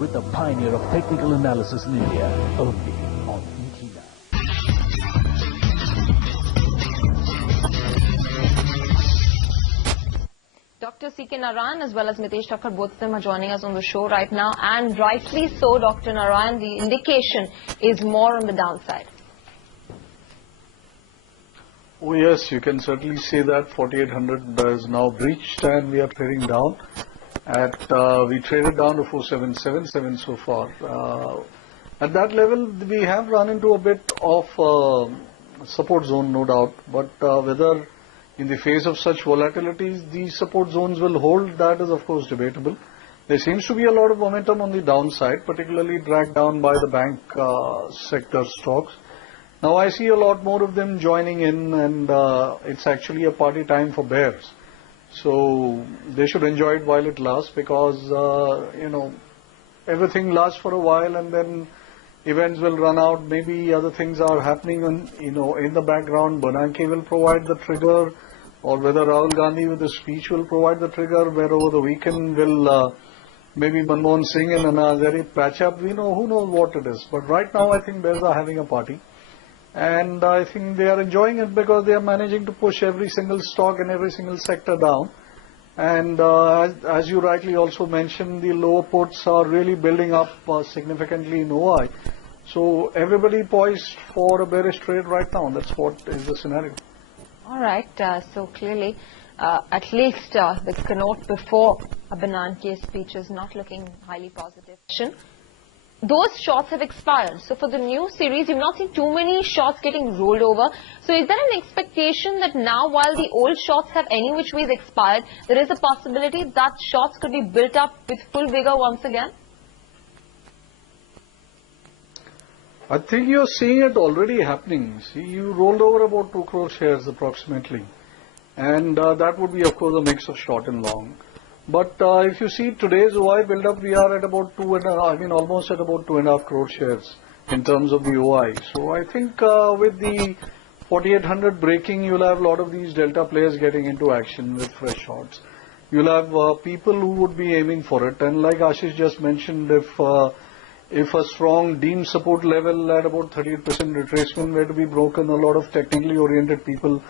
with the pioneer of technical analysis in India, only on ET Now. Dr. C.K.Narayan as well as Mitesh Thakkar, both of them are joining us on the show right now, and rightly so, Dr. Narayan, the indication is more on the downside. Oh yes, you can certainly say that 4800 is now breached and we are trading down. We traded down to 4777 so far. At that level, we have run into a bit of support zone, no doubt. But whether in the face of such volatilities, these support zones will hold, that is of course debatable. There seems to be a lot of momentum on the downside, particularly dragged down by the bank sector stocks. Now I see a lot more of them joining in, and it's actually a party time for bears. So they should enjoy it while it lasts, because everything lasts for a while and then events will run out. Maybe other things are happening in the background. Bernanke will provide the trigger, or whether Rahul Gandhi with the speech will provide the trigger, where over the weekend will maybe Manmohan Singh and Anazari patch up. Who knows what it is. But right now I think bears are having a party. And I think they are enjoying it because they are managing to push every single stock and every single sector down. And as you rightly also mentioned, the lower puts are really building up significantly in OI. So everybody poised for a bearish trade right now. That's what is the scenario. All right. So clearly, at least the keynote before a Bernanke speech is not looking highly positive. Those shorts have expired. So for the new series, you've not seen too many shorts getting rolled over. So is there an expectation that now, while the old shorts have any which ways expired, there is a possibility that shorts could be built up with full vigor once again? I think you're seeing it already happening. See, you rolled over about 2 crore shares approximately. And that would be, of course, a mix of short and long. But if you see today's OI build-up, we are at about almost at about 2.5 crore shares in terms of the OI. So I think with the 4800 breaking, you'll have a lot of these delta players getting into action with fresh shorts. You'll have people who would be aiming for it. And like Ashish just mentioned, if a strong deemed support level at about 38% retracement were to be broken, a lot of technically oriented people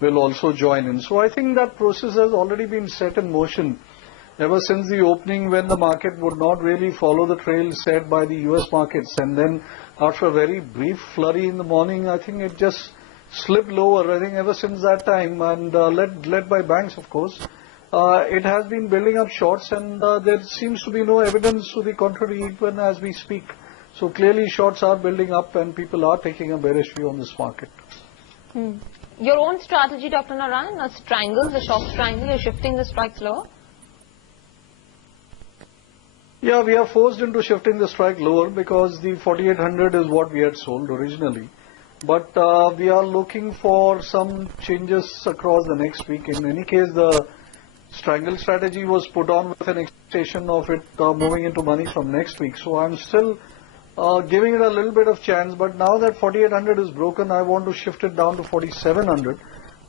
will also join in. So I think that process has already been set in motion ever since the opening, when the market would not really follow the trail set by the US markets. And then after a very brief flurry in the morning, I think it just slipped lower. I think ever since that time, and led by banks, of course, it has been building up shorts, and there seems to be no evidence to the contrary even as we speak. So clearly shorts are building up and people are taking a bearish view on this market. Your own strategy, Dr. Narayan, a triangle, the short triangle, you're shifting the strikes lower? Yeah, we are forced into shifting the strike lower because the 4800 is what we had sold originally. But we are looking for some changes across the next week. In any case, the triangle strategy was put on with an expectation of it moving into money from next week. So I'm still giving it a little bit of chance. But now that 4800 is broken, I want to shift it down to 4700.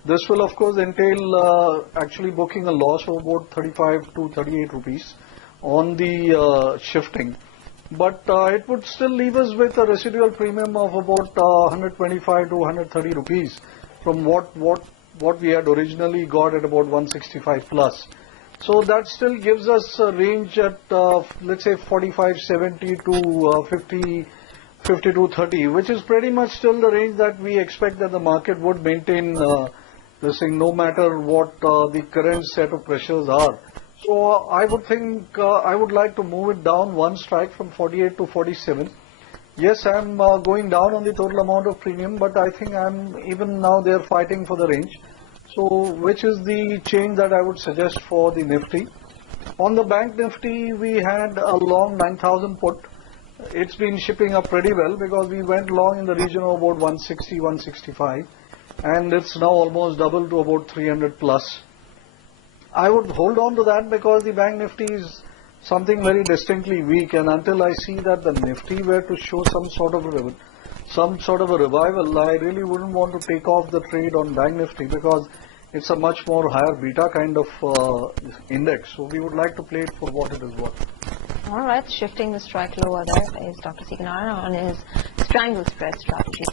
This will, of course, entail actually booking a loss of about 35 to 38 rupees on the shifting, but it would still leave us with a residual premium of about 125 to 130 rupees from what we had originally got at about 165 plus. So that still gives us a range at let's say 45.70 to 52.30, which is pretty much still the range that we expect that the market would maintain this thing, no matter what the current set of pressures are. So I would think I would like to move it down one strike from 48 to 47. Yes, I'm going down on the total amount of premium, but I think I'm even now they're fighting for the range. So which is the change that I would suggest for the Nifty. On the Bank Nifty, we had a long 9,000 put. It's been shipping up pretty well because we went long in the region of about 160, 165, and it's now almost doubled to about 300 plus. I would hold on to that because the Bank Nifty is something very distinctly weak, and until I see that the Nifty were to show some sort of a revival, I really wouldn't want to take off the trade on Bank Nifty because it's a much more higher beta kind of index. So we would like to play it for what it is worth. All right, shifting the strike lower there is Dr. C.K.NARAYAN on his strangle spread strategy.